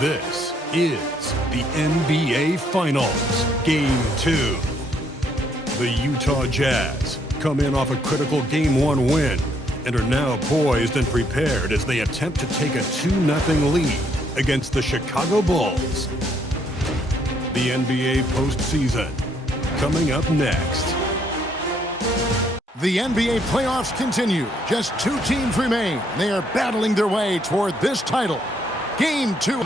This is the NBA Finals, Game 2. The Utah Jazz come in off a critical Game 1 win and are now poised and prepared as they attempt to take a 2-0 lead against the Chicago Bulls. The NBA postseason, coming up next. The NBA playoffs continue. Just 2 teams remain. They are battling their way toward this title. Game 2.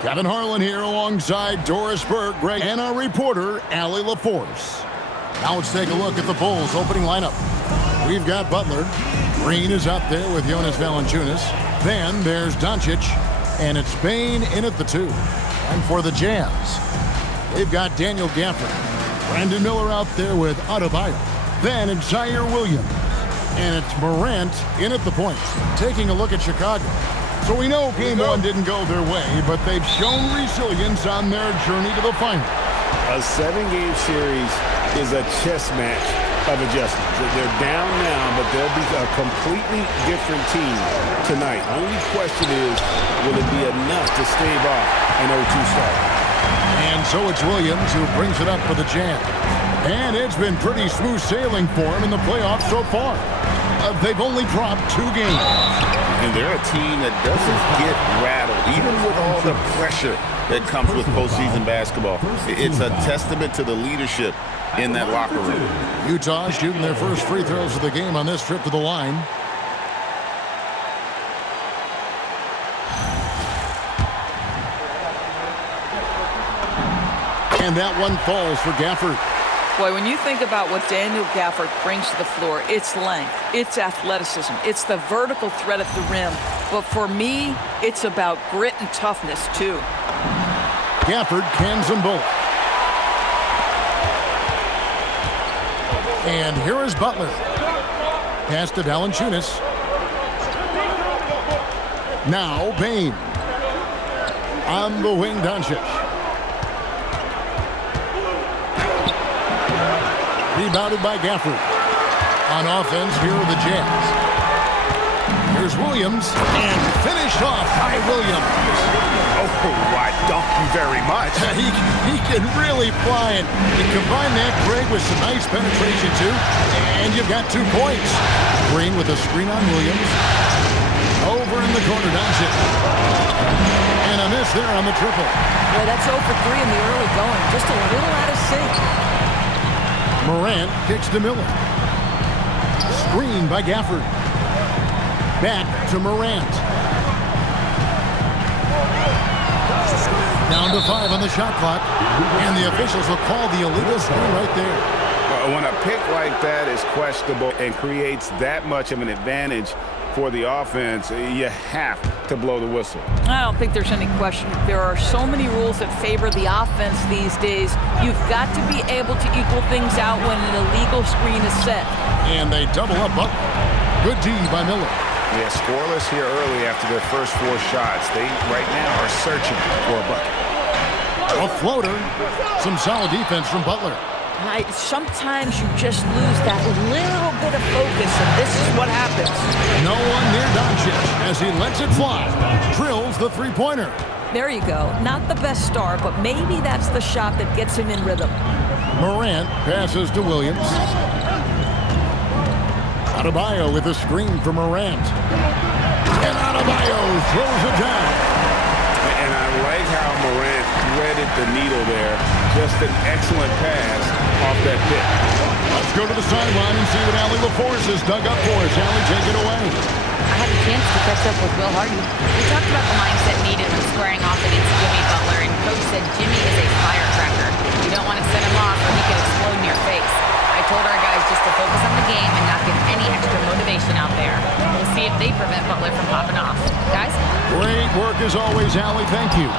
Kevin Harlan here alongside Doris Burke, Greg, and our reporter, Allie LaForce. Now let's take a look at the Bulls' opening lineup. We've got Butler. Green is up there with Jonas Valanciunas. Then there's Doncic, and it's Bane in at the 2. And for the Jazz, they've got Daniel Gafford. Brandon Miller out there with Adebayo. Then it's Zaire Williams, and it's Morant in at the point. Taking a look at Chicago. So we know Game 1 didn't go their way, but they've shown resilience on their journey to the final. A 7-game series is a chess match of adjustments. They're down now, but they'll be a completely different team tonight. Only question is, will it be enough to stave off an 0-2 start? And so it's Williams who brings it up for the Jazz. And it's been pretty smooth sailing for him in the playoffs so far. They've only dropped 2 games. And they're a team that doesn't get rattled, even with all the pressure that comes with postseason basketball. It's a testament to the leadership in that locker room. Utah shooting their first free throws of the game on this trip to the line. And that one falls for Gafford. Boy, when you think about what Daniel Gafford brings to the floor, it's length, it's athleticism, it's the vertical threat at the rim. But for me, it's about grit and toughness, too. Gafford cans them both. And here is Butler. Pass to Valanciunas. Now Bane. On the wing, Doncic. Rebounded by Gafford. On offense, here are the Jazz. Here's Williams, and finished off by Williams. Oh, why, thank you very much. He can really fly, and you combine that, Greg, with some nice penetration, too, and you've got 2 points. Green with a screen on Williams. Over in the corner, Doncic. And a miss there on the triple. Boy, that's 0 for 3 in the early going. Just a little out of sync. Morant kicks to Miller. Screen by Gafford. Back to Morant. Down to 5 on the shot clock. And the officials will call the illegal screen right there. When a pick like that is questionable and creates that much of an advantage for the offense, you have to blow the whistle. I don't think there's any question. There are so many rules that favor the offense these days. You've got to be able to equal things out when an illegal screen is set. And they double up Butler. Good D by Miller. Yeah, scoreless here early after their first 4 shots. They, right now, are searching for a bucket. A floater. Some solid defense from Butler. Sometimes you just lose that little bit of focus, and this is what happens. No one near Doncic as he lets it fly. Drills the 3-pointer. There you go. Not the best start, but maybe that's the shot that gets him in rhythm. Morant passes to Williams. Adebayo with a screen for Morant. And Adebayo throws it down. And I like how Morant threaded the needle there. Just an excellent pass off that pick. Let's go to the sideline and see what Allie LaForce has dug up for us. Allie, take it away. I had a chance to catch up with Will Hardy. We talked about the mindset needed when squaring off against Jimmy Butler, and Coach said Jimmy is a firecracker. You don't want to set him off or he can explode in your face. I told our guys just to focus on the game and not give any extra motivation out there. We'll see if they prevent Butler from popping off. Guys? Great work as always, Allie. Thank you.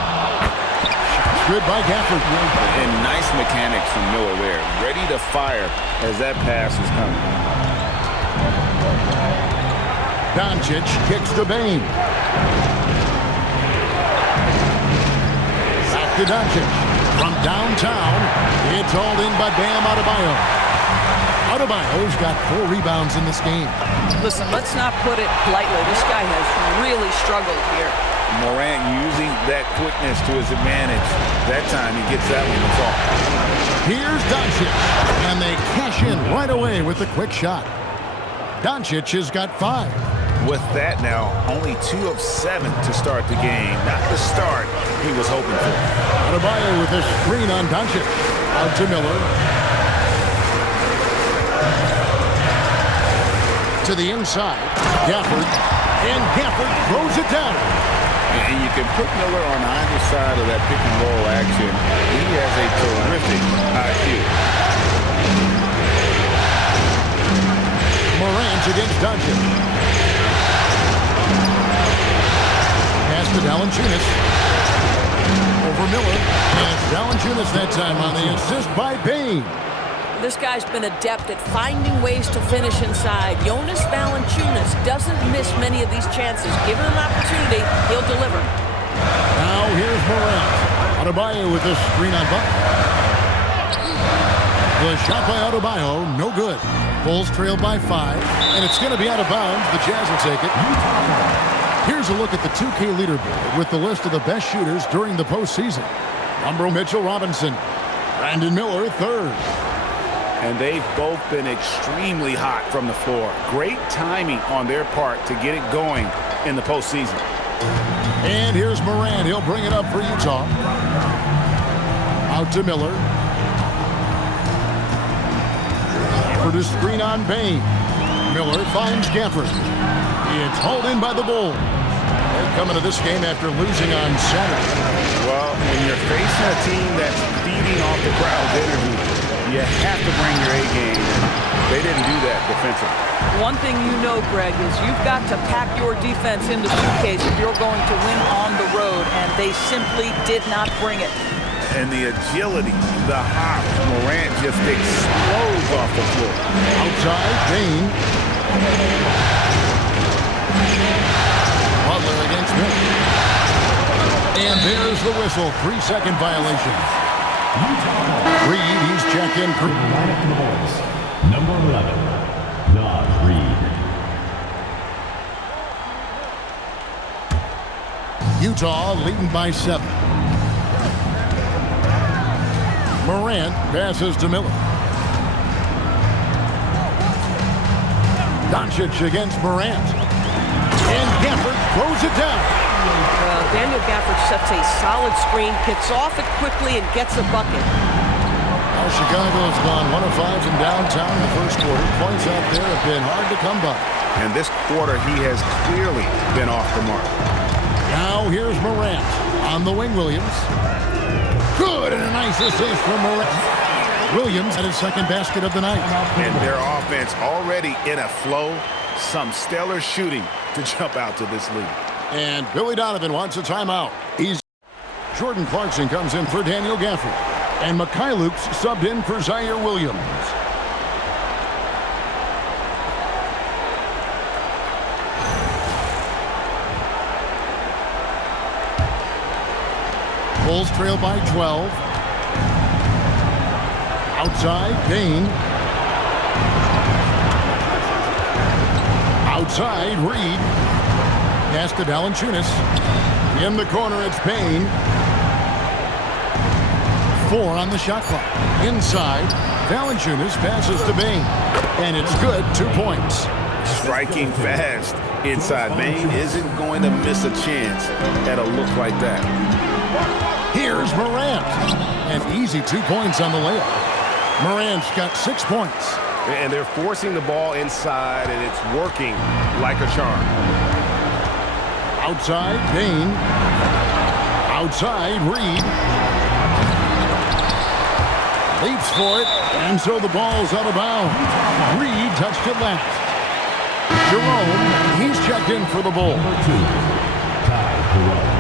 Good by Gafford. And nice mechanics from Miller there. Ready to fire as that pass is coming. Doncic kicks to Bane. Back to Doncic. From downtown, it's hauled in by Bam Adebayo. Adebayo's got 4 rebounds in this game. Listen, let's not put it lightly. This guy has really struggled here. Morant using that quickness to his advantage. That time he gets that one to fall. Here's Doncic, and they cash in right away with the quick shot. Doncic has got 5. With that now, only 2 of 7 to start the game. Not the start he was hoping for. Adebayo with a screen on Doncic. Out to Miller. To the inside. Gafford. And Gafford throws it down. And you can put Miller on either side of that pick and roll action. He has a terrific IQ. Morant against Doncic. Pass to Valanciunas. Over Miller. And it's Valanciunas that time on the assist by Bane. This guy's been adept at finding ways to finish inside. Jonas Valanciunas doesn't miss many of these chances. Given an opportunity, he'll deliver. Now here's Morant. Adebayo with a screen on Butler. The shot by Adebayo, no good. Bulls trail by 5, and it's going to be out of bounds. The Jazz will take it. Here's a look at the 2K leaderboard with the list of the best shooters during the postseason. Number Mitchell Robinson. Brandon Miller, 3rd. And they've both been extremely hot from the floor. Great timing on their part to get it going in the postseason. And here's Morant. He'll bring it up for Utah. Out to Miller. For the screen on Bane. Miller finds Gafford. It's hauled in by the Bulls. They're coming to this game after losing on Saturday. Well, when you're facing a team that's feeding off the crowd's energy, you have to bring your A game. They didn't do that defensively. One thing you know, Greg, is you've got to pack your defense in the suitcase if you're going to win on the road, and they simply did not bring it. And the agility, the hop, Morant just explodes off the floor. Outside, Bane. Butler against Miller. And there's the whistle. 3-second violation. Reed, he's checked in for lineup for the Bulls. Number 11, Nod Reed. Utah leading by 7. Morant passes to Miller. Doncic against Morant. And Gafford throws it down. Daniel Gafford sets a solid screen, gets off it quickly, and gets a bucket. Now Chicago's gone 1 of 5 from downtown in the first quarter. Points out there have been hard to come by. And this quarter, he has clearly been off the mark. Now here's Morant on the wing. Williams. Good, and a nice assist from Morant. Williams had his second basket of the night. And their offense already in a flow. Some stellar shooting to jump out to this lead. And Billy Donovan wants a timeout. Jordan Clarkson comes in for Daniel Gafford. And Mikhailuk's subbed in for Zaire Williams. Bulls trail by 12. Outside, Bane. Outside, Reed. Pass to Valanciunas. In the corner, it's Bane. 4 on the shot clock. Inside, Valanciunas passes to Bane. And it's good, 2 points. Striking fast inside. Bane isn't going to miss a chance at a look like that. Here's Morant. And easy 2 points on the layup. Morant's got 6 points. And they're forcing the ball inside, and it's working like a charm. Outside, Bane. Outside, Reed. Leaps for it, and so the ball's out of bounds. Reed touched it last. Jerome, he's checked in for the Bulls. Number 2, Ty Jerome.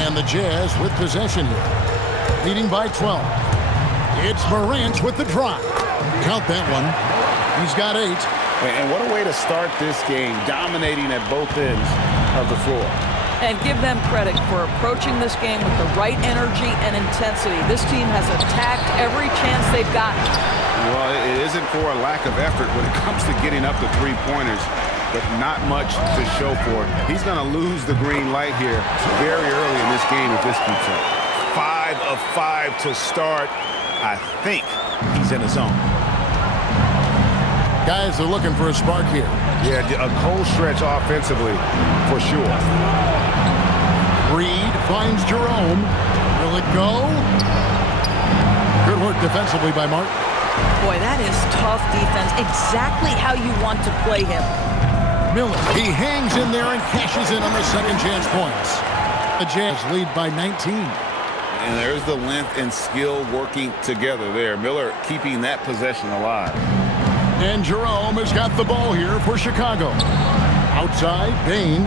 And the Jazz with possession here. Leading by 12. It's Morant with the drive. Count that one. He's got 8. And what a way to start this game, dominating at both ends of the floor. And give them credit for approaching this game with the right energy and intensity. This team has attacked every chance they've gotten. Well, it isn't for a lack of effort when it comes to getting up to three-pointers, but not much to show for it. He's going to lose the green light here very early in this game if this keeps up. 5 of 5 to start. I think he's in his zone. Guys are looking for a spark here. Yeah, a cold stretch offensively for sure. Reed finds Jerome. Will it go? Good work defensively by Martin. Boy, that is tough defense. Exactly how you want to play him. Miller, he hangs in there and cashes in on the second chance points. The Jazz lead by 19. And there's the length and skill working together there. Miller keeping that possession alive. And Jerome has got the ball here for Chicago. Outside, Bain.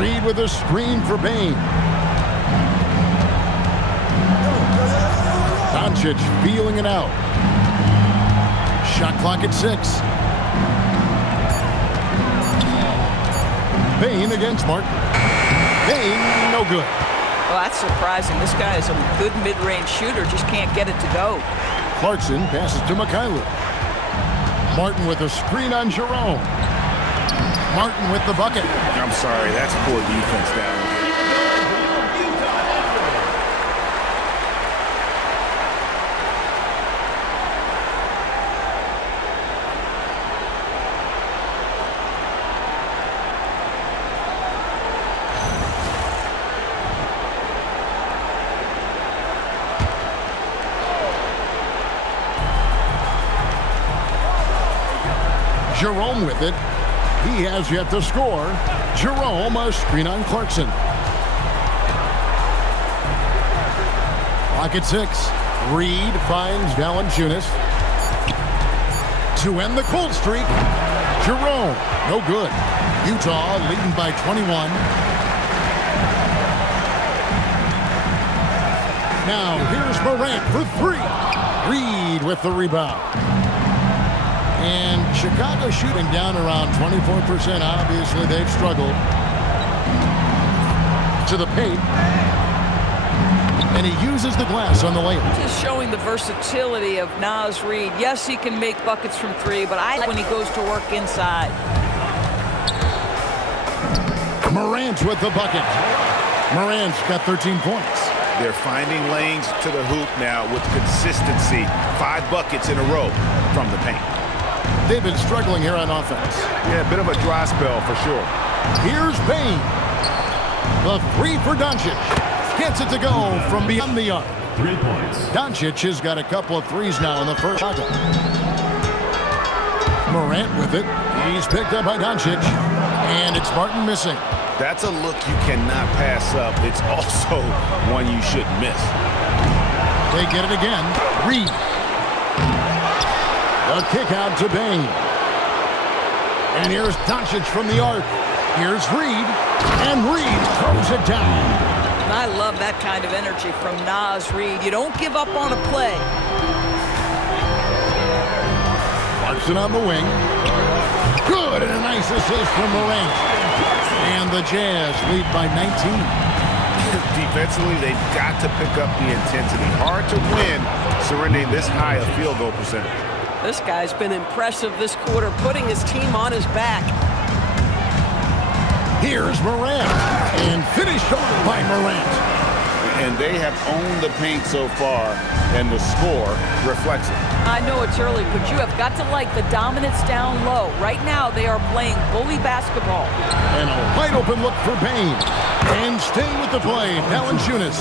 Reed with a screen for Bain. Doncic feeling it out. Shot clock at 6. Bain against Martin. Bain, no good. Well, that's surprising. This guy is a good mid-range shooter, just can't get it to go. Clarkson passes to Mikhailuk. Martin with a screen on Jerome. Martin with the bucket. I'm sorry, that's poor defense down here. Jerome with it. He has yet to score. Jerome, a screen on Clarkson. Clock at 6. Reed finds Valanciunas. To end the cold streak. Jerome, no good. Utah leading by 21. Now here's Morant for 3. Reed with the rebound. And Chicago shooting down around 24%. Obviously, they've struggled. To the paint. And he uses the glass on the layup. Just showing the versatility of Naz Reid. Yes, he can make buckets from 3, but I like when he goes to work inside. Morant with the bucket. Morant's got 13 points. They're finding lanes to the hoop now with consistency. 5 buckets in a row from the paint. They've been struggling here on offense. Yeah, a bit of a dry spell for sure. Here's Bain. The 3 for Doncic. Gets it to go from beyond the arc. 3 points. Doncic has got a couple of threes now in the first. Morant with it. He's picked up by Doncic. And it's Martin missing. That's a look you cannot pass up. It's also one you shouldn't miss. They get it again. Reed. A kick out to Bain. And here's Doncic from the arc. Here's Reed. And Reed throws it down. I love that kind of energy from Naz Reid. You don't give up on a play. Clarkson on the wing. Good, and a nice assist from Morant. And the Jazz lead by 19. Defensively, they've got to pick up the intensity. Hard to win surrendering this high a field goal percentage. This guy's been impressive this quarter, putting his team on his back. Here's Morant. And finished off by Morant. And they have owned the paint so far, and the score reflects it. I know it's early, but you have got to like the dominance down low. Right now, they are playing bully basketball. And a wide open look for Bain. And staying with the play, Valanciunas.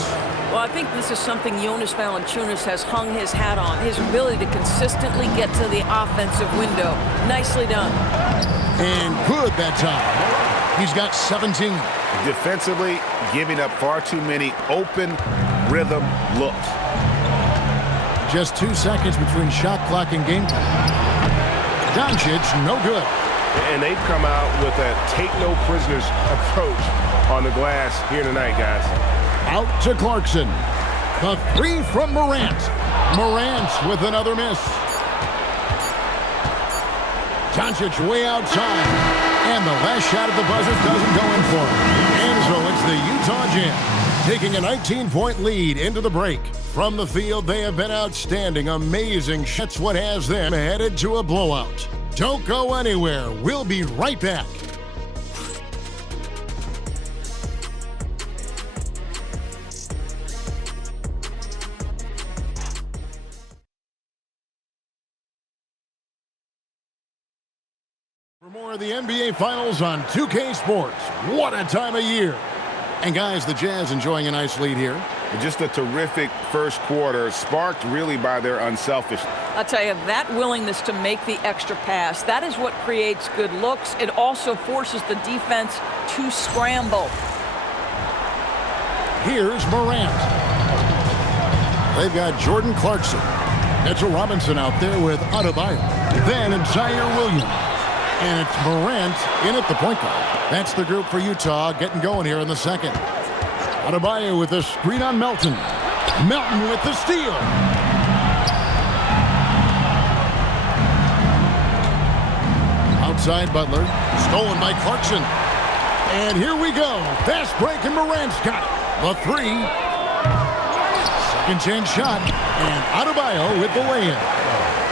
Well, I think this is something Jonas Valanciunas has hung his hat on, his ability to consistently get to the offensive window. Nicely done. And good that time. He's got 17. Defensively, giving up far too many open rhythm looks. Just 2 seconds between shot clock and game time. Doncic, no good. And they've come out with a take-no-prisoners approach on the glass here tonight, guys. Out to Clarkson. The 3 from Morant. Morant with another miss. Doncic way outside. And the last shot at the buzzer doesn't go in for him. And so It's the Utah Jazz taking a 19-point lead into the break. From the field, they have been outstanding, amazing. That's what has them headed to a blowout. Don't go anywhere. We'll be right back. For more of the NBA Finals on 2K Sports. What a time of year. And guys, the Jazz enjoying a nice lead here. Just a terrific first quarter, sparked really by their unselfishness. I'll tell you, that willingness to make the extra pass, that is what creates good looks. It also forces the defense to scramble. Here's Morant. They've got Jordan Clarkson. Mitchell Robinson out there with Adebayo. Then it's Zaire Williams. And it's Morant in at the point guard. That's the group for Utah getting going here in the second. Adebayo with the screen on Melton. Melton with the steal. Outside Butler. Stolen by Clarkson. And here we go. Fast break and Morant's got it. The three. Second chance shot. And Adebayo with the lay-in.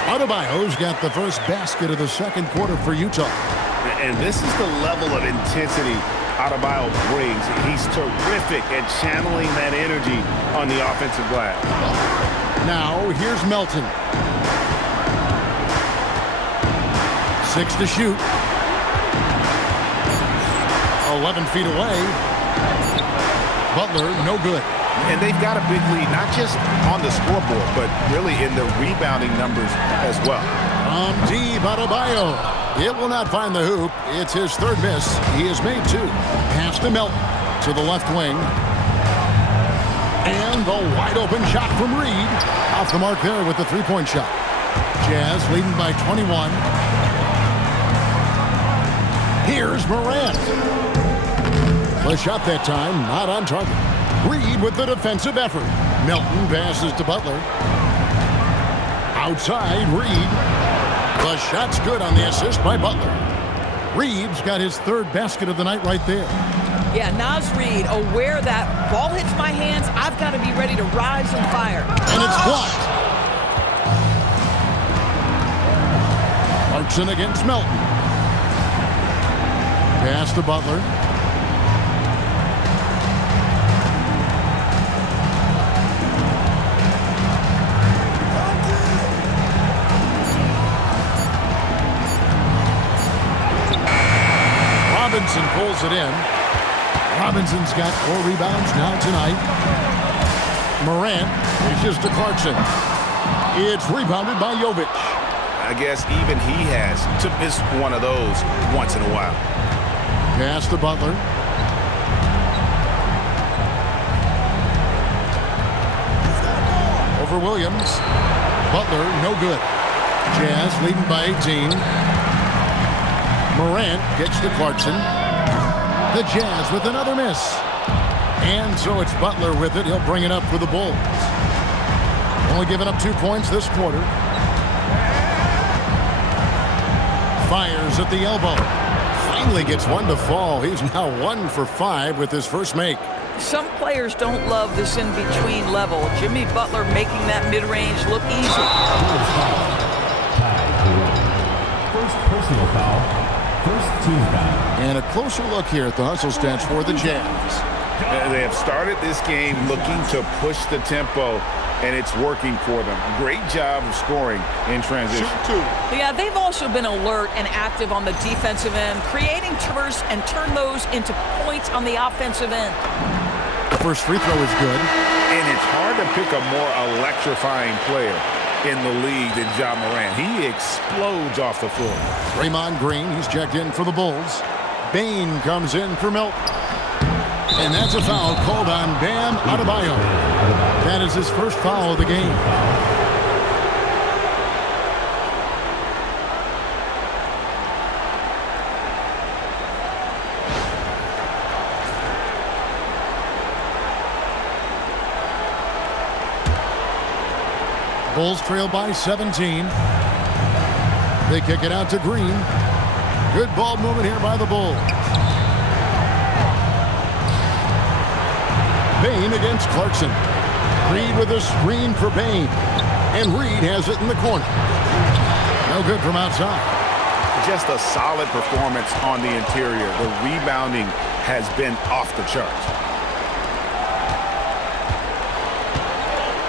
Adebayo's got the first basket of the second quarter for Utah. And this is the level of intensity Adebayo brings. He's terrific at channeling that energy on the offensive glass. Now, here's Melton. 6 to shoot. 11 feet away. Butler, no good. And they've got a big lead, not just on the scoreboard, but really in the rebounding numbers as well. Deep Adebayo. It will not find the hoop. It's his third miss. He has made 2. Pass to Melton to the left wing. And the wide open shot from Reed. Off the mark there with the three-point shot. Jazz leading by 21. Here's Morant. The shot that time, not on target. Reed with the defensive effort. Melton passes to Butler. Outside, Reed. The shot's good on the assist by Butler. Reed's got his third basket of the night right there. Yeah, Naz Reid, aware that ball hits my hands, I've got to be ready to rise and fire. And it's blocked. Clarkson against Melton. Pass to Butler. Robinson pulls it in. Robinson's got 4 rebounds now tonight. Morant reaches to Clarkson. It's rebounded by Jovic. I guess even he has to miss one of those once in a while. Pass to Butler. Over Williams. Butler, no good. Jazz leading by 18. Morant gets to Clarkson. The Jazz with another miss. And so it's Butler with it. He'll bring it up for the Bulls. Only giving up 2 points this quarter. Fires at the elbow. Finally gets one to fall. He's now 1 for 5 with his first make. Some players don't love this in-between level. Jimmy Butler making that mid-range look easy. First personal foul. First team foul. And a closer look here at the hustle stats for the Jazz. They have started this game looking to push the tempo, and it's working for them. Great job of scoring in transition. Yeah, they've also been alert and active on the defensive end, creating turnovers and turn those into points on the offensive end. The first free throw is good. And it's hard to pick a more electrifying player in the league than Ja Morant. He explodes off the floor. Draymond Green, he's checked in for the Bulls. Bain comes in for Melton. And that's a foul called on Bam Adebayo. That is his first foul of the game. Bulls trail by 17. They kick it out to Green. Good ball movement here by the Bulls. Bain against Clarkson. Reed with a screen for Bain. And Reed has it in the corner. No good from outside. Just a solid performance on the interior. The rebounding has been off the charts.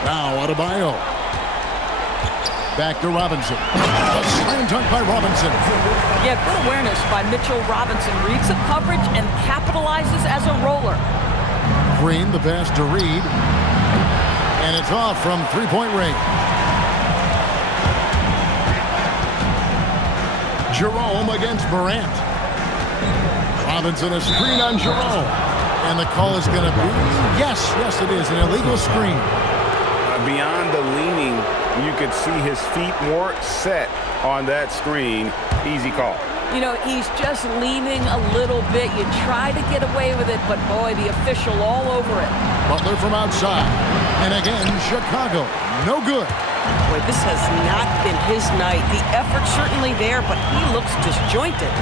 Now Adebayo. Back to Robinson. A slam dunk by Robinson. Yeah, good awareness by Mitchell Robinson. Reads the coverage and capitalizes as a roller. Green, the pass to Reed. And it's off from three-point range. Jerome against Morant. Robinson, a screen on Jerome. And the call is going to be, yes, it is, an illegal screen. Beyond the leaning, you could see his feet more set on that screen. Easy call. You know, he's just leaning a little bit. You try to get away with it, but boy, the official all over it. Butler from outside. And again, Chicago. No good. Boy, this has not been his night. The effort's certainly there, but he looks disjointed.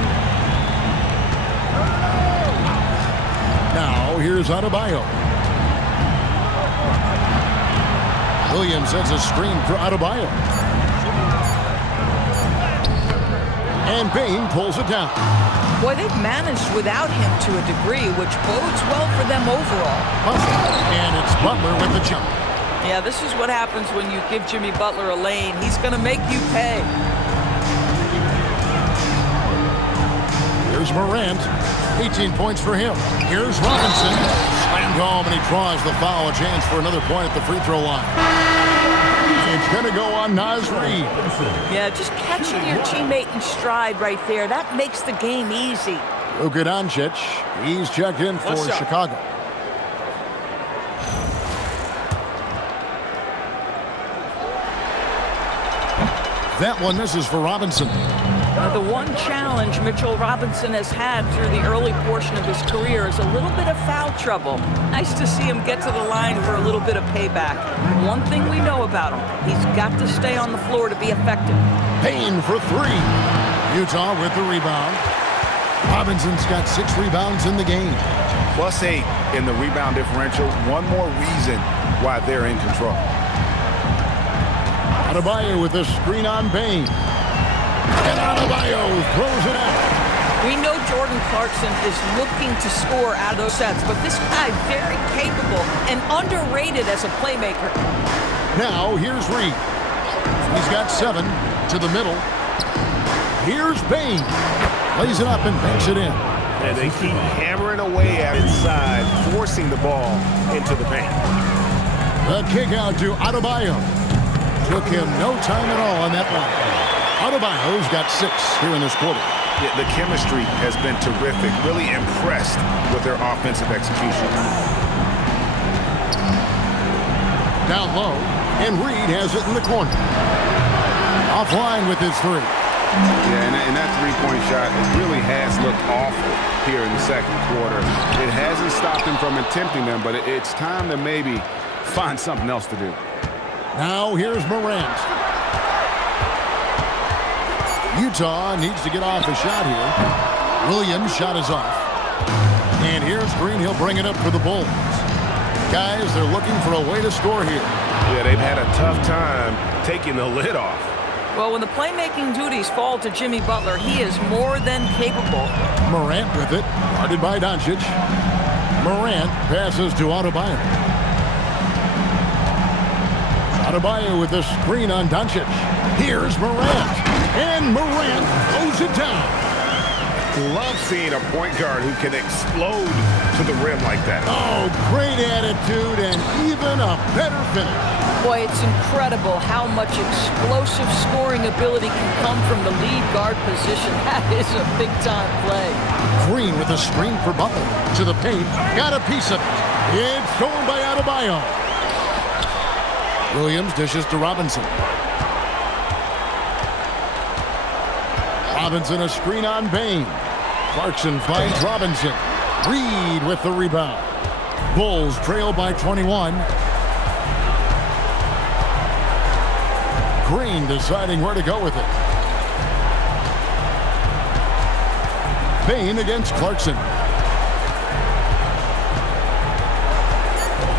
Now, here's Adebayo. Williams sets a screen for Adebayo. And Bain pulls it down. Boy, they've managed without him to a degree, which bodes well for them overall. And it's Butler with the jump. Yeah, this is what happens when you give Jimmy Butler a lane. He's going to make you pay. Here's Morant. 18 points for him. Here's Robinson. Slammed home, and he draws the foul. A chance for another point at the free throw line. It's going to go on Naz Reid. Yeah, just catching your teammate in stride right there. That makes the game easy. Luka Doncic. He's checked in for Chicago. That one misses for Robinson. The one challenge Mitchell Robinson has had through the early portion of his career is a little bit of foul trouble. Nice to see him get to the line for a little bit of payback. One thing we know about him, he's got to stay on the floor to be effective. Payne for three. Utah with the rebound. Robinson's got 6 rebounds in the game. +8 in the rebound differential. One more reason why they're in control. Adebayo with a screen on Bain. And Adebayo throws it out. We know Jordan Clarkson is looking to score out of those sets, but this guy very capable and underrated as a playmaker. Now here's Reed. He's got 7 to the middle. Here's Bain. Lays it up and banks it in. And they keep hammering away at inside, forcing the ball into the paint. The kick out to Adebayo. Took him no time at all on that one. Adebayo's got 6 here in this quarter. Yeah, the chemistry has been terrific. Really impressed with their offensive execution. Down low, and Reed has it in the corner. Offline with his 3. Yeah, and that three-point shot really has looked awful here in the second quarter. It hasn't stopped him from attempting them, but it's time to maybe find something else to do. Now here's Morant. Utah needs to get off a shot here. Williams' shot is off. And here's Green. He'll bring it up for the Bulls. Guys, they're looking for a way to score here. Yeah, they've had a tough time taking the lid off. Well, when the playmaking duties fall to Jimmy Butler, he is more than capable. Morant with it, guarded by Doncic. Morant passes to Adebayo. Adebayo with the screen on Doncic. Here's Morant. And Morant throws it down. Love seeing a point guard who can explode to the rim like that. Oh, great attitude and even a better finish. Boy, it's incredible how much explosive scoring ability can come from the lead guard position. That is a big-time play. Green with a screen for Butler. To the paint. Got a piece of it. It's shown by Adebayo. Williams dishes to Robinson. Robinson a screen on Bain. Clarkson finds Robinson. Reed with the rebound. Bulls trail by 21. Green deciding where to go with it. Bain against Clarkson.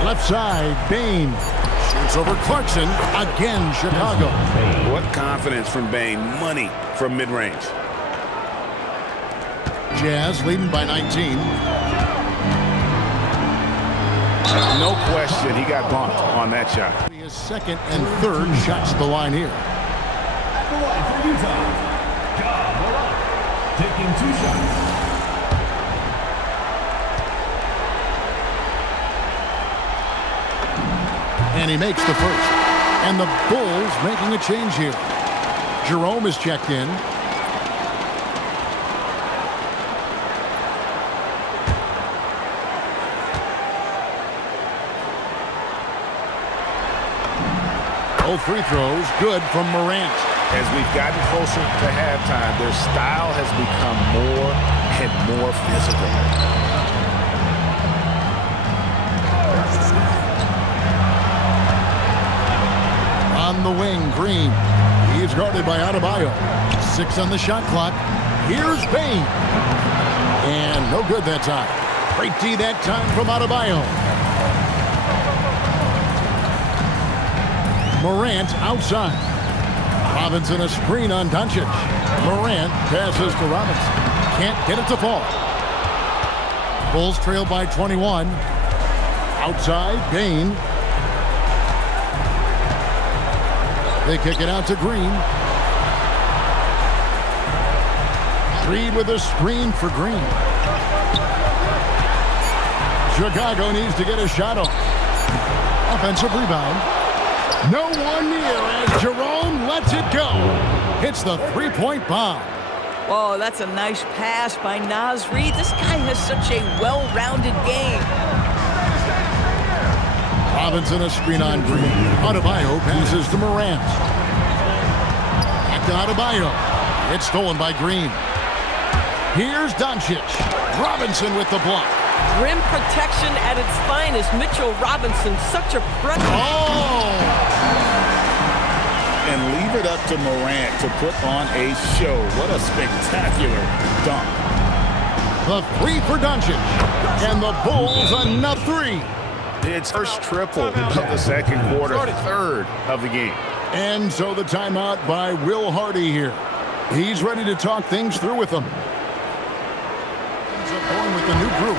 Left side, Bain. Shoots over Clarkson. Again, Chicago. What confidence from Bain. Money from mid-range. Jazz leading by 19. No question, he got bumped on that shot. His second and third shots at the line here. At the line for Utah, GBA, taking 2 shots. And he makes the first. And the Bulls making a change here. Jerome is checked in. Both free throws good from Morant. As we've gotten closer to halftime, their style has become more and more physical. On the wing, Green. He's guarded by Adebayo. 6 on the shot clock. Here's Bain. And no good that time. Great D that time from Adebayo. Morant outside. Robinson a screen on Doncic. Morant passes to Robinson. Can't get it to fall. Bulls trail by 21. Outside, Bain. They kick it out to Green. Reed with a screen for Green. Chicago needs to get a shot off. Offensive rebound. No one near as Jerome lets it go. Hits the three-point bomb. Oh, that's a nice pass by Naz Reid. This guy has such a well-rounded game. Robinson a screen on Green. Adebayo passes to Morant. Back to Adebayo. It's stolen by Green. Here's Doncic. Robinson with the block. Rim protection at its finest. Mitchell Robinson, such a presence. Oh! And leave it up to Morant to put on a show. What a spectacular dunk. The three for Doncic. And the Bulls another three. It's first triple of the second quarter, third of the game. And so the timeout by Will Hardy here. He's ready to talk things through with them. He's going with the new group.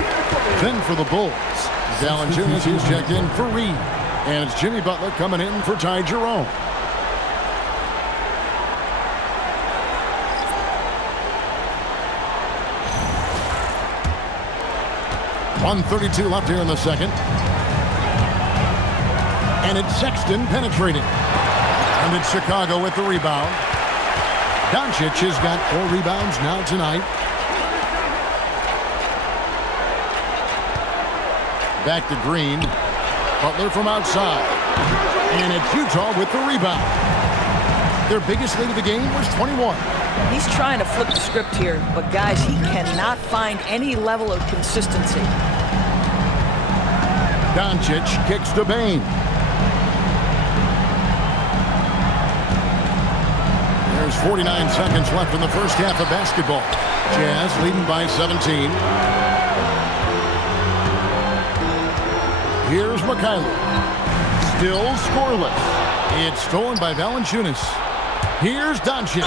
Then for the Bulls, Valanciunas, he's checked in for Reed. And it's Jimmy Butler coming in for Ty Jerome. .132 left here in the second. And it's Sexton penetrating. And it's Chicago with the rebound. Doncic has got 4 rebounds now tonight. Back to Green. Butler from outside. And it's Utah with the rebound. Their biggest lead of the game was 21. He's trying to flip the script here, but guys, he cannot find any level of consistency. Doncic kicks to Bain. There's 49 seconds left in the first half of basketball. Jazz leading by 17. Here's Mikhailov. Still scoreless. It's stolen by Valanciunas. Here's Doncic.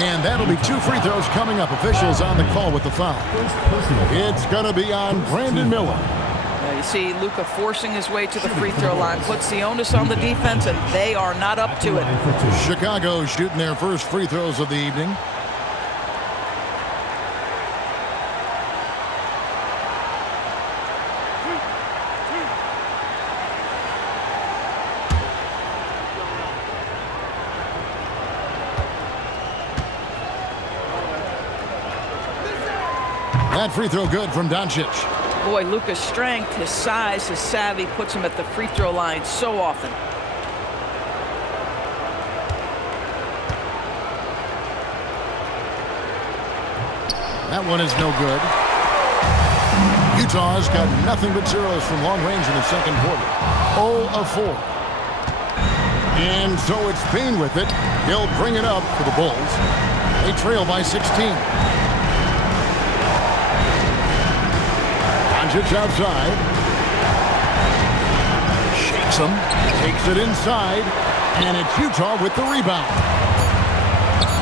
And that'll be 2 free throws coming up. Officials on the call with the foul. It's going to be on Brandon Miller. You see Luka forcing his way to the free throw line. Puts the onus on the defense, and they are not up to it. Chicago shooting their first free throws of the evening. That free throw good from Doncic. Boy, Luka's strength, his size, his savvy puts him at the free throw line so often. That one is no good. Utah's got nothing but zeros from long range in the second quarter. 0 of 4. And so it's Bain with it. He'll bring it up for the Bulls. They trail by 16. Doncic outside. Exum takes it inside, and it's Utah with the rebound.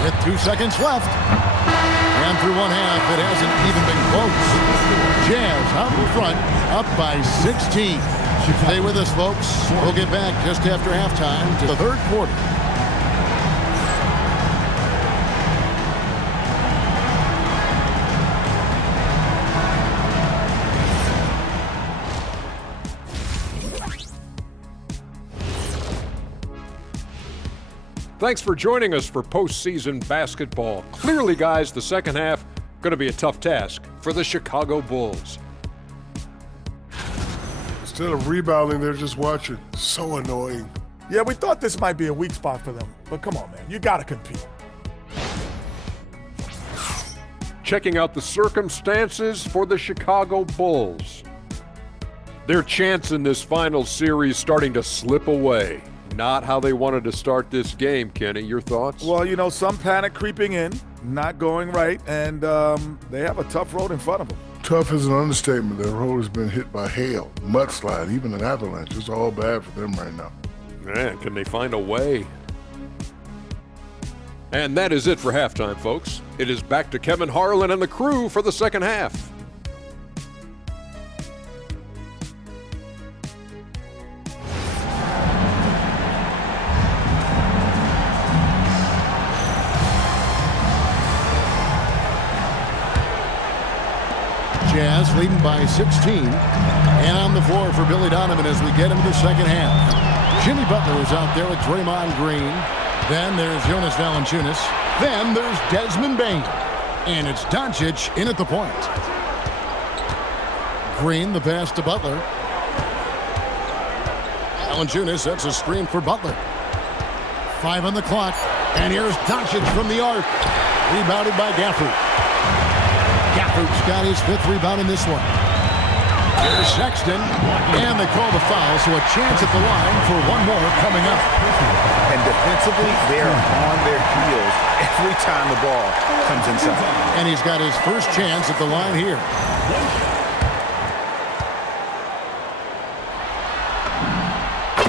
With 2 seconds left, and through one half, it hasn't even been close. Jazz out in front, up by 16. Stay with us, folks. We'll get back just after halftime to the third quarter. Thanks for joining us for postseason basketball. Clearly, guys, the second half going to be a tough task for the Chicago Bulls. Instead of rebounding, they're just watching. So annoying. Yeah, we thought this might be a weak spot for them, but come on, man. You got to compete. Checking out the circumstances for the Chicago Bulls. Their chance in this final series starting to slip away. Not how they wanted to start this game, Kenny. Your thoughts? Well, you know, some panic creeping in, not going right, and they have a tough road in front of them. Tough is an understatement. Their road has been hit by hail, mudslide, even an avalanche. It's all bad for them right now. Man, can they find a way? And that is it for halftime, folks. It is back to Kevin Harlan and the crew for the second half. Jazz leading by 16. And on the floor for Billy Donovan as we get into the second half. Jimmy Butler is out there with Draymond Green. Then there's Jonas Valanciunas. Then there's Desmond Bane. And it's Doncic in at the point. Green, the pass to Butler. Valanciunas sets a screen for Butler. 5 on the clock. And here's Doncic from the arc. Rebounded by Gafford. Gafford's got his 5th rebound in this one. Here's Sexton, and they call the foul, so a chance at the line for one more coming up. And defensively, they're on their heels every time the ball comes inside. And he's got his first chance at the line here.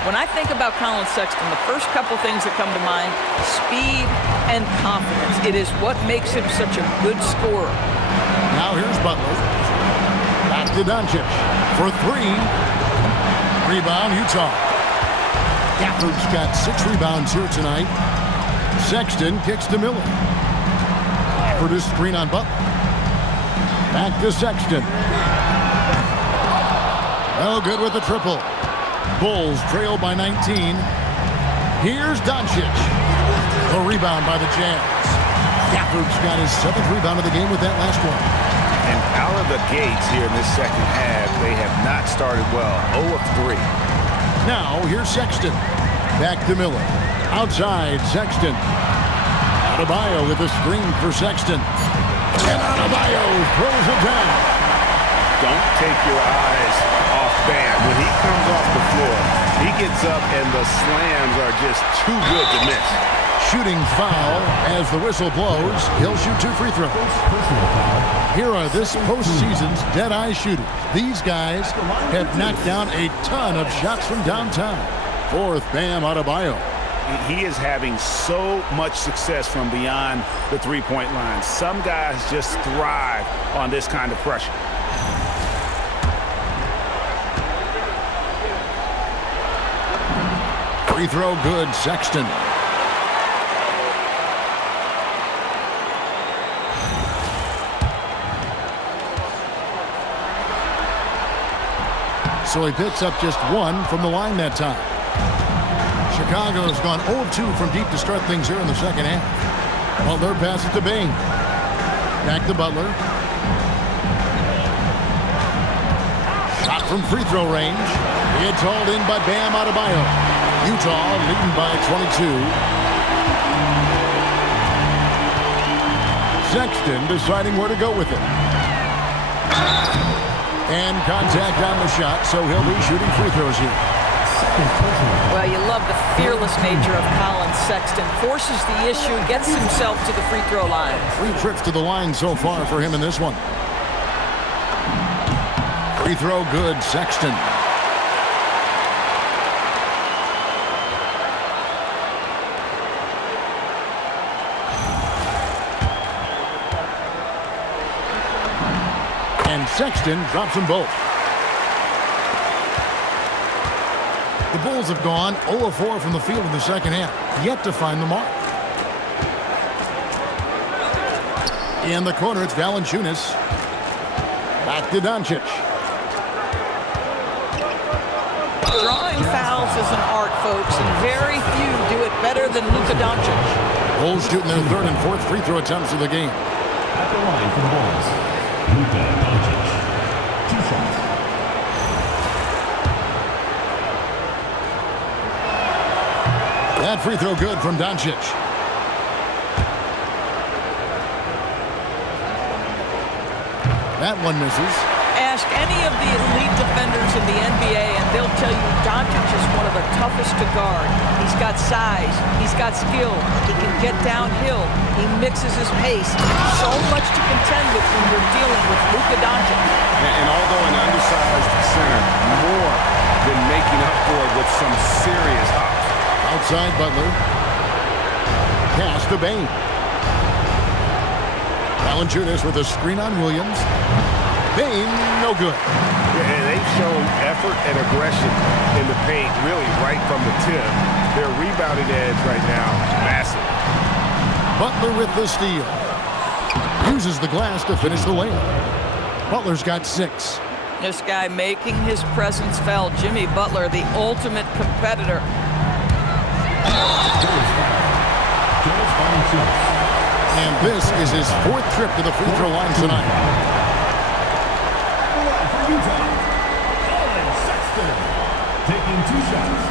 When I think about Colin Sexton, the first couple things that come to mind, speed and confidence. It is what makes him such a good scorer. Now here's Butler. Back to Doncic for 3. Rebound, Utah. Gafford's got 6 rebounds here tonight. Sexton kicks to Miller. Gafford is screen on Butler. Back to Sexton. No good with the triple. Bulls trail by 19. Here's Doncic. The rebound by the Jazz. Gafford's got his 7th rebound of the game with that last one. And out of the gates here in this second half, they have not started well. 0 of 3. Now, here's Sexton. Back to Miller. Outside, Sexton. Adebayo with a screen for Sexton. And Adebayo throws it down. Don't take your eyes off Bam. When he comes off the floor, he gets up and the slams are just too good to miss. Shooting foul as the whistle blows. He'll shoot 2 free throws. Here are this postseason's dead-eye shooters. These guys have knocked down a ton of shots from downtown. 4th, Bam Adebayo. He is having so much success from beyond the three-point line. Some guys just thrive on this kind of pressure. Free throw good, Sexton. So he picks up just 1 from the line that time. Chicago's gone 0-2 from deep to start things here in the second half. Butler passes to Bane. Back to Butler. Shot from free throw range. It's hauled in by Bam Adebayo. Utah leading by 22. Sexton deciding where to go with it. And contact on the shot, so he'll be shooting free throws here. Well, you love the fearless nature of Colin Sexton. Forces the issue, gets himself to the free throw line. 3 trips to the line so far for him in this one. Free throw good, Sexton. And Sexton drops them both. The Bulls have gone 0-4 from the field in the second half, yet to find the mark. In the corner, it's Valanciunas. Back to Doncic. Drawing fouls is an art, folks, and very few do it better than Luka Doncic. Bulls shooting their third and fourth free throw attempts of the game. At the line for the Bulls, Luka Doncic. 2 shots. That free throw good from Doncic. That one misses. Ask any of the elite defenders in the NBA, and they'll tell you Doncic is one of the toughest to guard. He's got size. He's got skill. He can get downhill. He mixes his pace. So much to contend with when you're dealing with Luka Doncic. And although an undersized center, more than making up for it with some serious hops. Outside Butler. Pass to Bane. Valanciunas with a screen on Williams. Bane, no good. Yeah, and they've shown effort and aggression in the paint, really right from the tip. Their rebounding edge right now, massive. Butler with the steal. Uses the glass to finish the layup. Butler's got 6. This guy making his presence felt. Jimmy Butler, the ultimate competitor. And this is his 4th trip to the free throw line tonight. For Utah, Colin Sexton, taking 2 shots.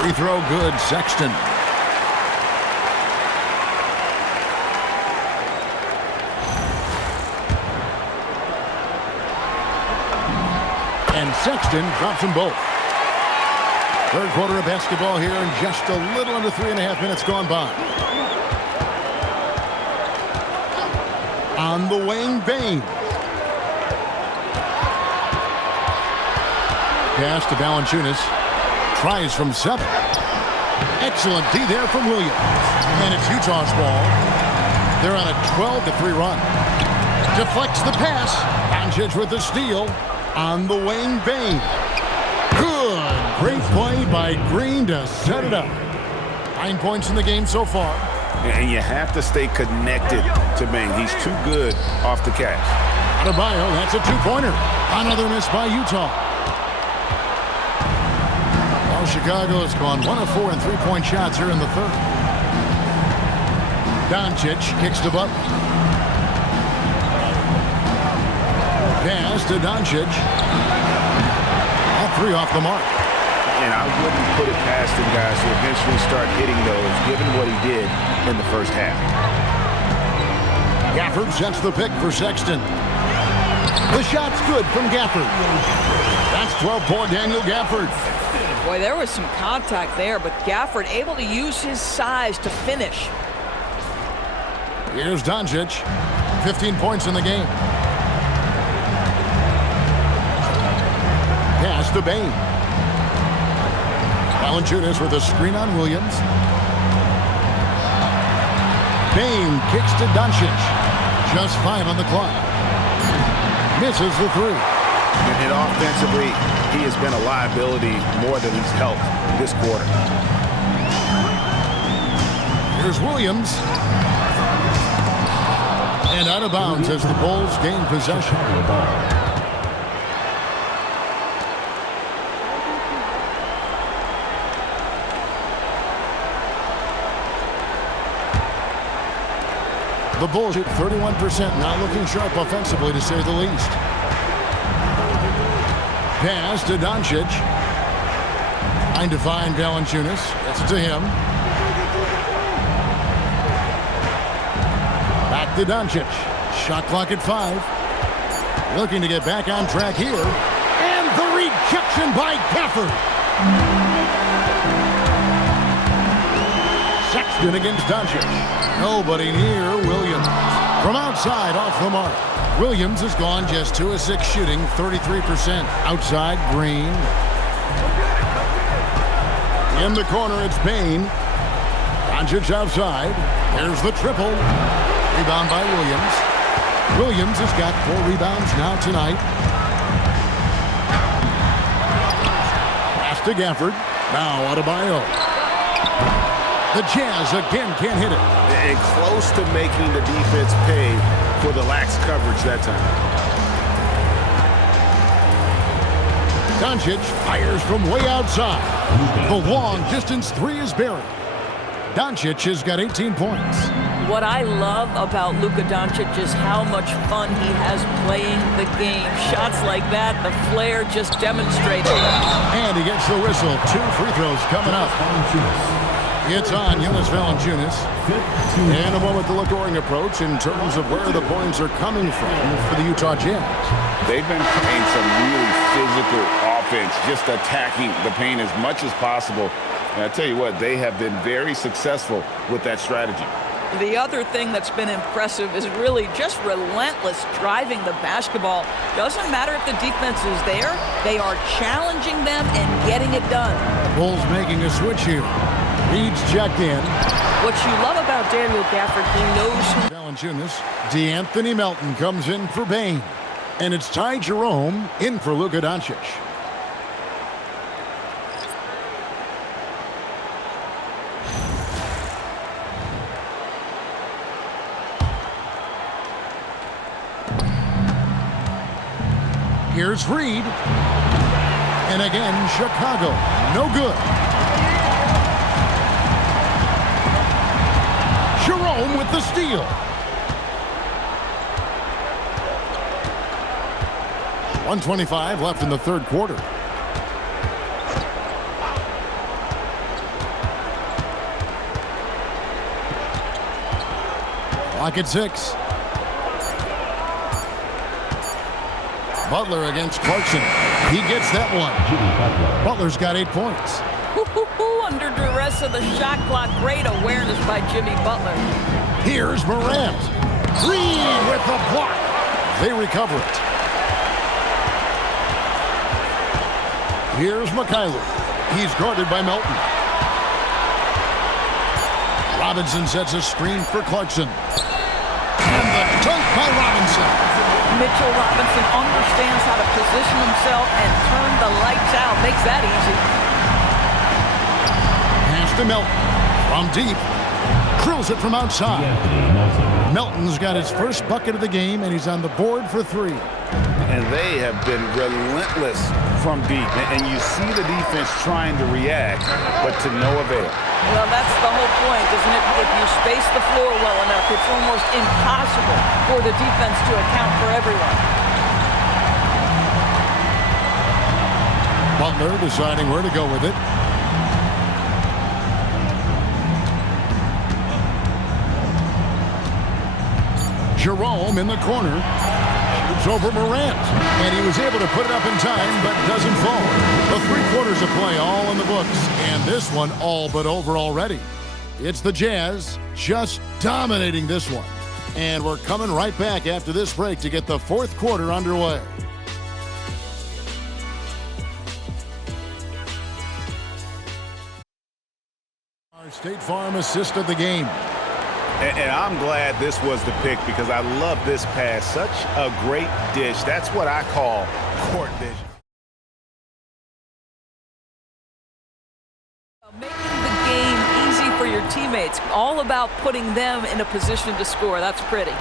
Free throw good, Sexton. And Sexton drops them both. Third quarter of basketball here, and just a little under 3.5 minutes gone by. On the wing, Bane. Pass to Valanciunas. Tries from 7. Excellent D there from Williams. And it's Utah's ball. They're on a 12-3 run. Deflects the pass. Doncic with the steal. On the wing, Bane. Good. Great play by Green to set it up. 9 points in the game so far. And you have to stay connected to Bane. He's too good off the catch. Adebayo, that's a 2-pointer. Another miss by Utah. Well, Chicago has gone 1 of 4 in 3-point shots here in the third. Doncic kicks to Butler. Pass to Doncic. All 3 off the mark. And I wouldn't put it past him, guys, to eventually start hitting those, given what he did in the first half. Gafford sets the pick for Sexton. The shot's good from Gafford. That's 12-point Daniel Gafford. Boy, there was some contact there, but Gafford able to use his size to finish. Here's Doncic. 15 points in the game. Pass to Bane. Valanciunas with a screen on Williams. Bane kicks to Doncic. Just 5 on the clock. Misses the 3. And offensively, he has been a liability more than he's helped this quarter. Here's Williams. And out of bounds as the Bulls gain possession. The Bulls shoot 31%, not looking sharp offensively, to say the least. Pass to Doncic. Trying to find Valanciunas. Gets it to him. Back to Doncic. Shot clock at 5. Looking to get back on track here. And the rejection by Gafford. Sexton against Doncic. Nobody near Williams. From outside, off the mark. Williams has gone just 2 of 6 shooting, 33%. Outside, Green. In the corner, it's Bane. Doncic outside. There's the triple. Rebound by Williams. Williams has got 4 rebounds now tonight. Pass to Gafford. Now Adebayo. The Jazz again can't hit it. And close to making the defense pay for the lax coverage that time. Doncic fires from way outside. The long distance 3 is buried. Doncic has got 18 points. What I love about Luka Doncic is how much fun he has playing the game. Shots like that, the flair just demonstrated. And he gets the whistle. 2 free throws coming up. It's on Jonas Valanciunas. In a moment, the scoring approach in terms of where the points are coming from for the Utah Jazz. They've been playing some really physical offense, just attacking the paint as much as possible. And I tell you what, they have been very successful with that strategy. The other thing that's been impressive is really just relentless driving the basketball. Doesn't matter if the defense is there, they are challenging them and getting it done. Bulls making a switch here. Reed's checked in. What you love about Daniel Gafford, he knows who. Valanciunas. DeAnthony Melton comes in for Bane. And it's Ty Jerome in for Luka Doncic. Here's Reed. And again, Chicago. No good. Jerome with the steal. .125 left in the third quarter. Clock at 6. Butler against Clarkson. He gets that one. Butler's got 8 points. Under duress of the shot clock. Great awareness by Jimmy Butler. Here's Morant. Reed with the block. They recover it. Here's Mikhailuk. He's guarded by Melton. Robinson sets a screen for Clarkson. And the dunk by Robinson. Mitchell Robinson understands how to position himself and turn the lights out. Makes that easy. Pass to Melton. From deep. Drills it from outside. Melton's got his first bucket of the game, and he's on the board for 3. And they have been relentless from deep. And you see the defense trying to react, but to no avail. Well, that's the whole point, isn't it? If you space the floor well enough, it's almost impossible for the defense to account for everyone. Butler deciding where to go with it. Jerome in the corner. Shoots over Morant. And he was able to put it up in time, but doesn't fall. The 3 quarters of play all in the books. And this one all but over already. It's the Jazz just dominating this one. And we're coming right back after this break to get the 4th quarter underway. Our State Farm assist of the game. And I'm glad this was the pick because I love this pass. Such a great dish. That's what I call court vision. Making the game easy for your teammates. All about putting them in a position to score. That's pretty.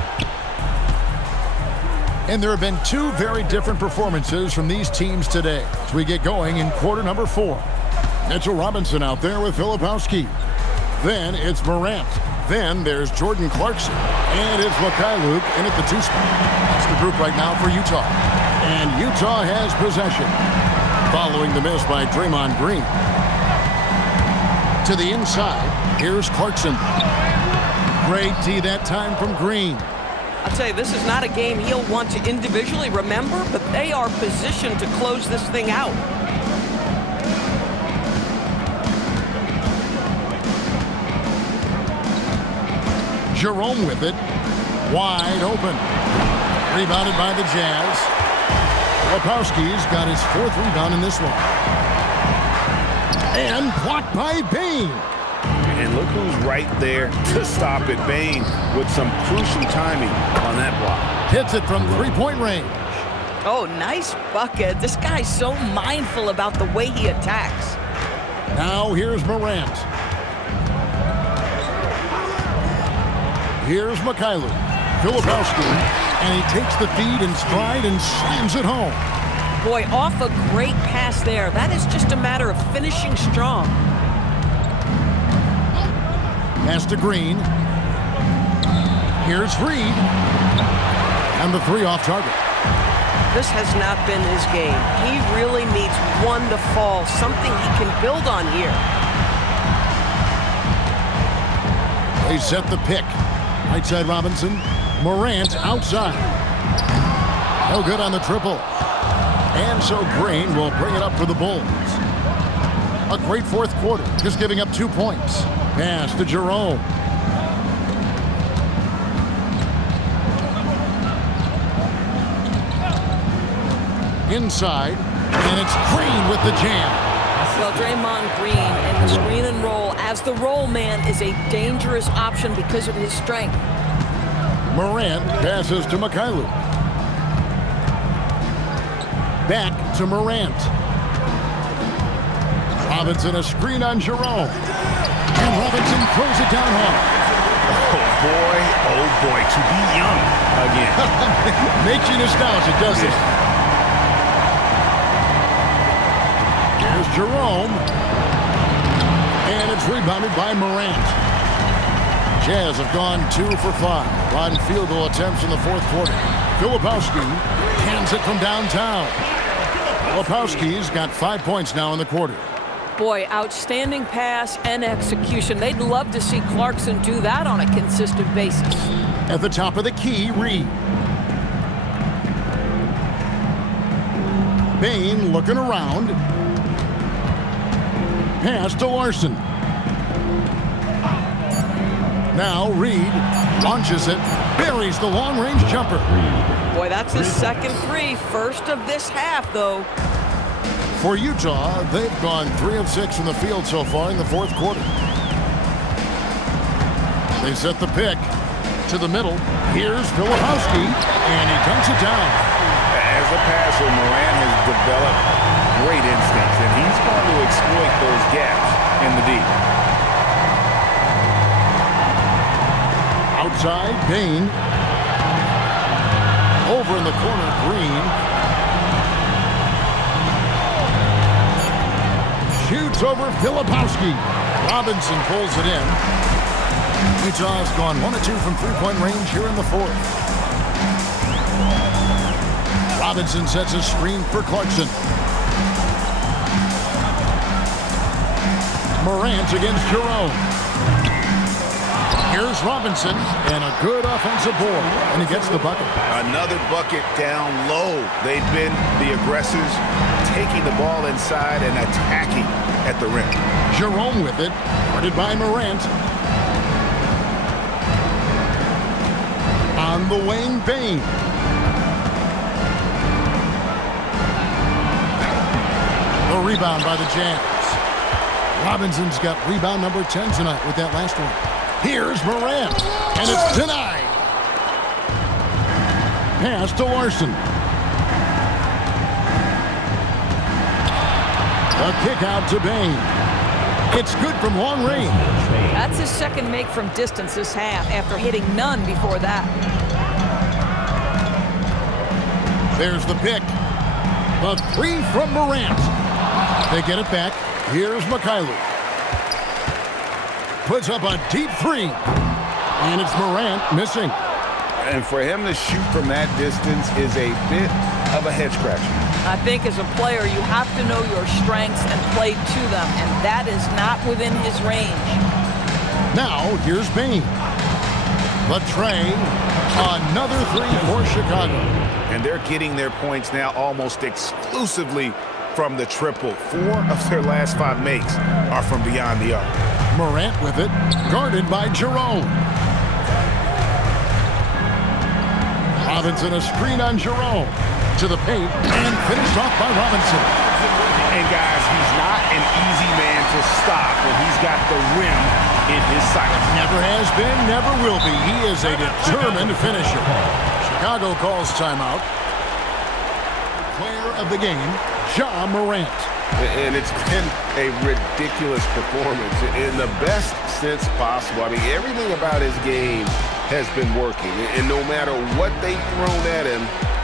And there have been 2 very different performances from these teams today as we get going in quarter number 4. Mitchell Robinson out there with Filipowski. Then it's Morant. Then there's Jordan Clarkson. And it's Mikhailuk in at the 2 spot. That's the group right now for Utah. And Utah has possession. Following the miss by Draymond Green. To the inside, here's Clarkson. Great D that time from Green. I'll tell you, this is not a game he'll want to individually remember, but they are positioned to close this thing out. Jerome with it. Wide open. Rebounded by the Jazz. Filipowski's got his 4th rebound in this one. And blocked by Bane. And look who's right there to stop it. Bain with some crucial timing on that block. Hits it from three-point range. Oh, nice bucket. This guy's so mindful about the way he attacks. Now here's Morant. Here's Mikhailuk. Filipowski, and he takes the feed in stride and slams it home. Boy, off a great pass there. That is just a matter of finishing strong. Pass to Green. Here's Reed. And the three off target. This has not been his game. He really needs one to fall, something he can build on here. They set the pick. Right side Robinson. Morant outside. No good on the triple. And so Green will bring it up for the Bulls. A great fourth quarter, just giving up 2 points. Pass to Jerome. Inside, and it's Green with the jam. Well, Draymond Green in the screen and roll as the roll man is a dangerous option because of his strength. Morant passes to Mikhailuk. Back to Morant. Robinson a screen on Jerome. And Robinson throws it down hard. Oh boy, to be young again. Makes you nostalgic, doesn't it? Here's Jerome. And it's rebounded by Morant. Jazz have gone 2 for 5 on field goal attempts in the fourth quarter. Filipowski hands it from downtown. Filipowski's got 5 points now in the quarter. Boy, outstanding pass and execution. They'd love to see Clarkson do that on a consistent basis. At the top of the key, Reed. Bain looking around. Pass to Larson. Now Reed launches it, buries the long-range jumper. Boy, that's his second three. First of this half, though. For Utah, they've gone 3 of 6 from the field so far in the fourth quarter. They set the pick to the middle. Here's Filipowski, and he dunks it down. As a passer, Morant has developed great instincts, and he's going to exploit those gaps in the deep. Outside, Bain. Over in the corner, Green. Shoots over Filipowski. Robinson pulls it in. Utah's gone 1 of 2 from three-point range here in the fourth. Robinson sets a screen for Clarkson. Morant against Jerome. Here's Robinson, and a good offensive board, and he gets the bucket. Another bucket down low. They've been the aggressors, taking the ball inside and attacking at the rim. Jerome with it, guarded by Morant. On the wing, Bain. The rebound by the Jazz. Robinson's got rebound number 10 tonight with that last one. Here's Morant, and it's denied. Pass to Larson. A kick out to Bain. It's good from long range. That's his second make from distance this half after hitting none before that. There's the pick. The three from Morant. They get it back. Here's Mikhailuk. Puts up a deep three. And it's Morant missing. And for him to shoot from that distance is a bit of a head scratcher. I think as a player, you have to know your strengths and play to them, and that is not within his range. Now, here's Bain. The tray. Another three for Chicago. And they're getting their points now almost exclusively from the triple. 4 of their last 5 makes are from beyond the arc. Morant with it, guarded by Jerome. Robinson a screen on Jerome. To the paint, and finished off by Robinson. And guys, he's not an easy man to stop when he's got the rim in his sights. Never has been, never will be. He is a determined finisher. Chicago calls timeout. Player of the game, Ja Morant. And it's been a ridiculous performance in the best sense possible. I mean, everything about his game has been working. And no matter what they've thrown at him,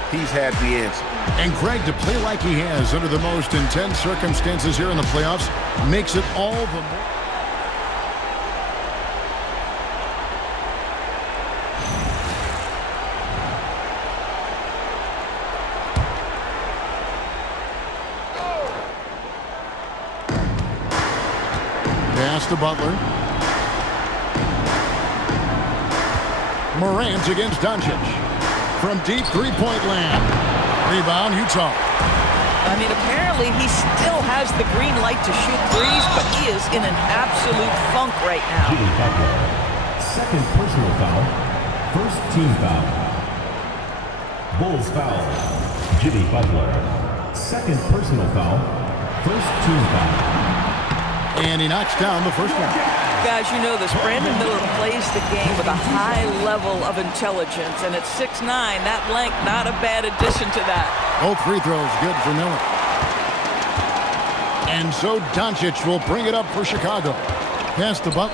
he's had the answer. And Greg, to play like he has under the most intense circumstances here in the playoffs makes it all the more. Pass to Butler. Morant against Doncic. From deep three-point land. Rebound, Utah. I mean, apparently he still has the green light to shoot threes, but he is in an absolute funk right now. Jimmy Butler. Second personal foul. First team foul. Bulls foul. Jimmy Butler. Second personal foul. First team foul. And he knocks down the first one. Guys, you know this. Brandon Miller plays the game with a high level of intelligence, and at 6'9", that length, not a bad addition to that. Both free throws good for Miller. And so Doncic will bring it up for Chicago. Pass to Butler.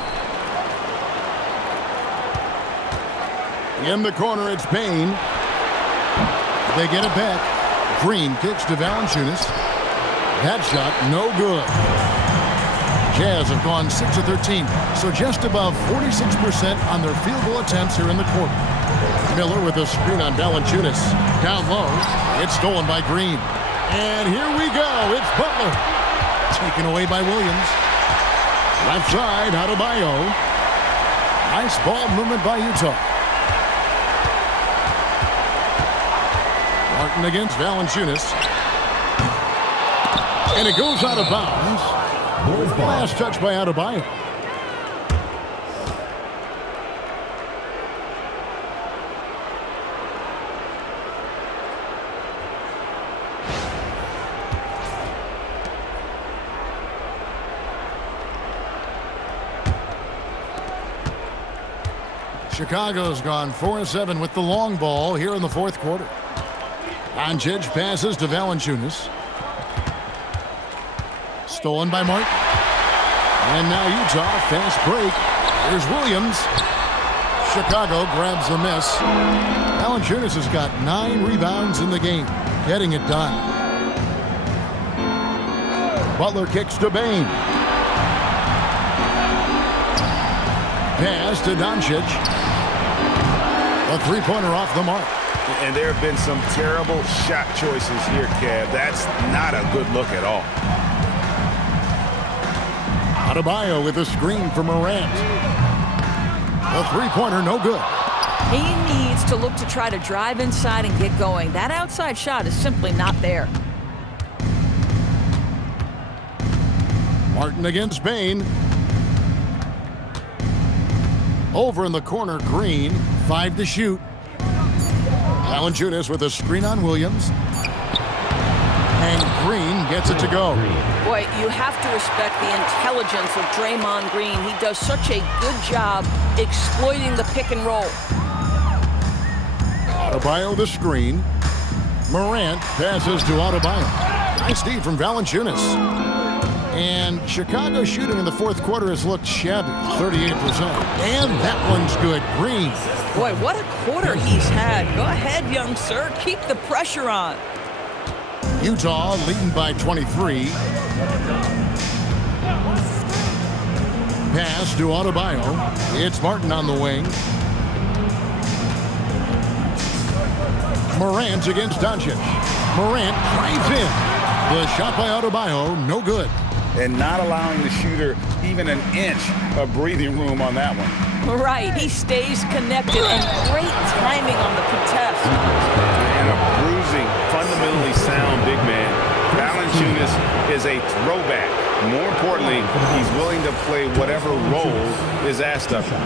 In the corner, it's Payne. They get it back. Green kicks to Valanciunas. That shot, no good. Jazz have gone 6 of 13, so just above 46% on their field goal attempts here in the quarter. Miller with a screen on Valanciunas. Down low, it's stolen by Green. And here we go, it's Butler. Taken away by Williams. Left side, Adebayo. Nice ball movement by Utah. Martin against Valanciunas. And it goes out of bounds. Last touch by Adebayo. Chicago's gone 4-7 with the long ball here in the fourth quarter. Doncic passes to Valanciunas. Stolen by Martin. And now Utah, fast break. Here's Williams. Chicago grabs the miss. Valanciunas has got 9 rebounds in the game, getting it done. Butler kicks to Bane. Pass to Doncic. A three-pointer off the mark. And there have been some terrible shot choices here, Kev. That's not a good look at all. Adebayo with a screen for Morant. A three-pointer, no good. He needs to look to try to drive inside and get going. That outside shot is simply not there. Martin against Bane. Over in the corner, Green. 5 to shoot. Valanciunas with a screen on Williams. And Green gets it to go. Boy, you have to respect the intelligence of Draymond Green. He does such a good job exploiting the pick and roll. Adebayo the screen. Morant passes to Adebayo. Nice D from Valanciunas. And Chicago shooting in the fourth quarter has looked shabby, 38%. And that one's good. Green. Boy, what a quarter he's had. Go ahead, young sir. Keep the pressure on. Utah leading by 23. Pass to Adebayo. It's Martin on the wing. Morant against Doncic. Morant drives in. The shot by Adebayo, no good. And not allowing the shooter even an inch of breathing room on that one. Right, he stays connected and great timing on the contest. And a bruising, fundamentally sound big man. Valanciunas is a throwback. More importantly, he's willing to play whatever role is asked of him.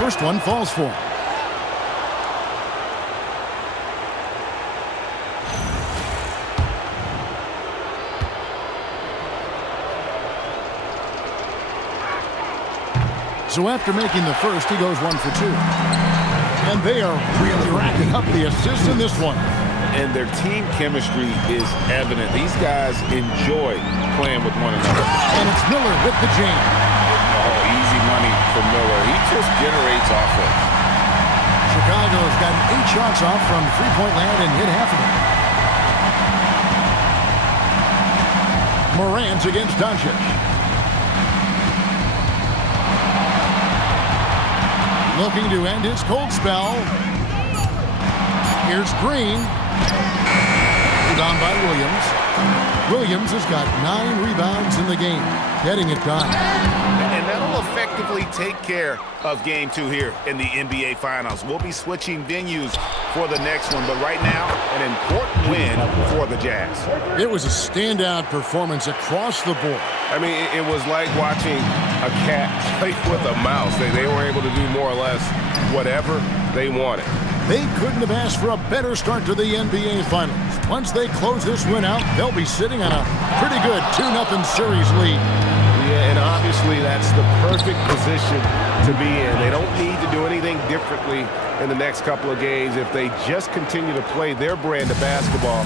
First one falls for him. So after making the first, he goes 1 for 2. And they are really racking up the assists in this one. And their team chemistry is evident. These guys enjoy playing with one another. And it's Miller with the jam. Oh, easy money for Miller. He just generates offense. Chicago's gotten 8 shots off from three-point land and hit half of them. Morant against Doncic. Looking to end his cold spell. Here's Green. Down by Williams. Williams has got 9 rebounds in the game, getting it done. And that'll effectively take care of Game 2 here in the NBA Finals. We'll be switching venues for the next one, but right now, an important win for the Jazz. It was a standout performance across the board. I mean, it was like watching a cat play with a mouse. They were able to do more or less whatever they wanted. They couldn't have asked for a better start to the NBA Finals. Once they close this win out, they'll be sitting on a pretty good 2-0 series lead. Yeah, and obviously that's the perfect position to be in. They don't need to do anything differently in the next couple of games if they just continue to play their brand of basketball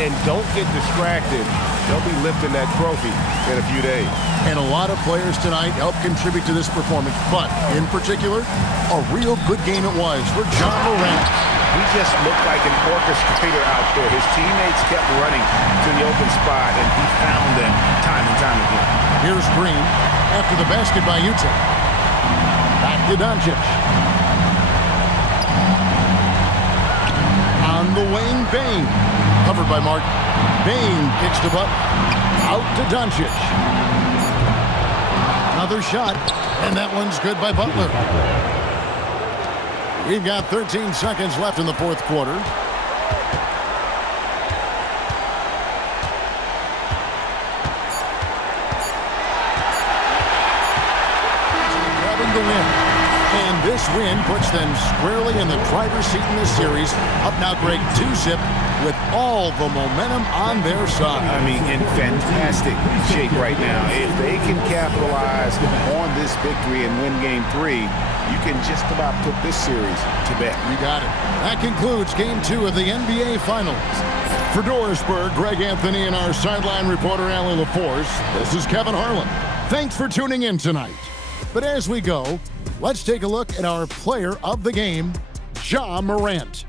and don't get distracted. They'll be lifting that trophy in a few days. And a lot of players tonight helped contribute to this performance, but in particular, a real good game it was for Ja Morant. He just looked like an orchestrator out there. His teammates kept running to the open spot, and he found them time and time again. Here's Green after the basket by Utah. Back to Doncic. On the wing, Bane. Covered by Martin. Bane kicks the butt. Out to Doncic. Another shot, and that one's good by Butler. We've got 13 seconds left in the fourth quarter. Grabbing the win. And this win puts them squarely in the driver's seat in this series. Up now, Greg, 2-zip with all the momentum on their side. I mean, in fantastic shape right now. If they can capitalize on this victory and win Game 3, you can just about put this series to bed. You got it. That concludes Game 2 of the NBA Finals. For Dorisburg, Greg Anthony and our sideline reporter, Allie LaForce, this is Kevin Harlan. Thanks for tuning in tonight. But as we go, let's take a look at our player of the game, Ja Morant.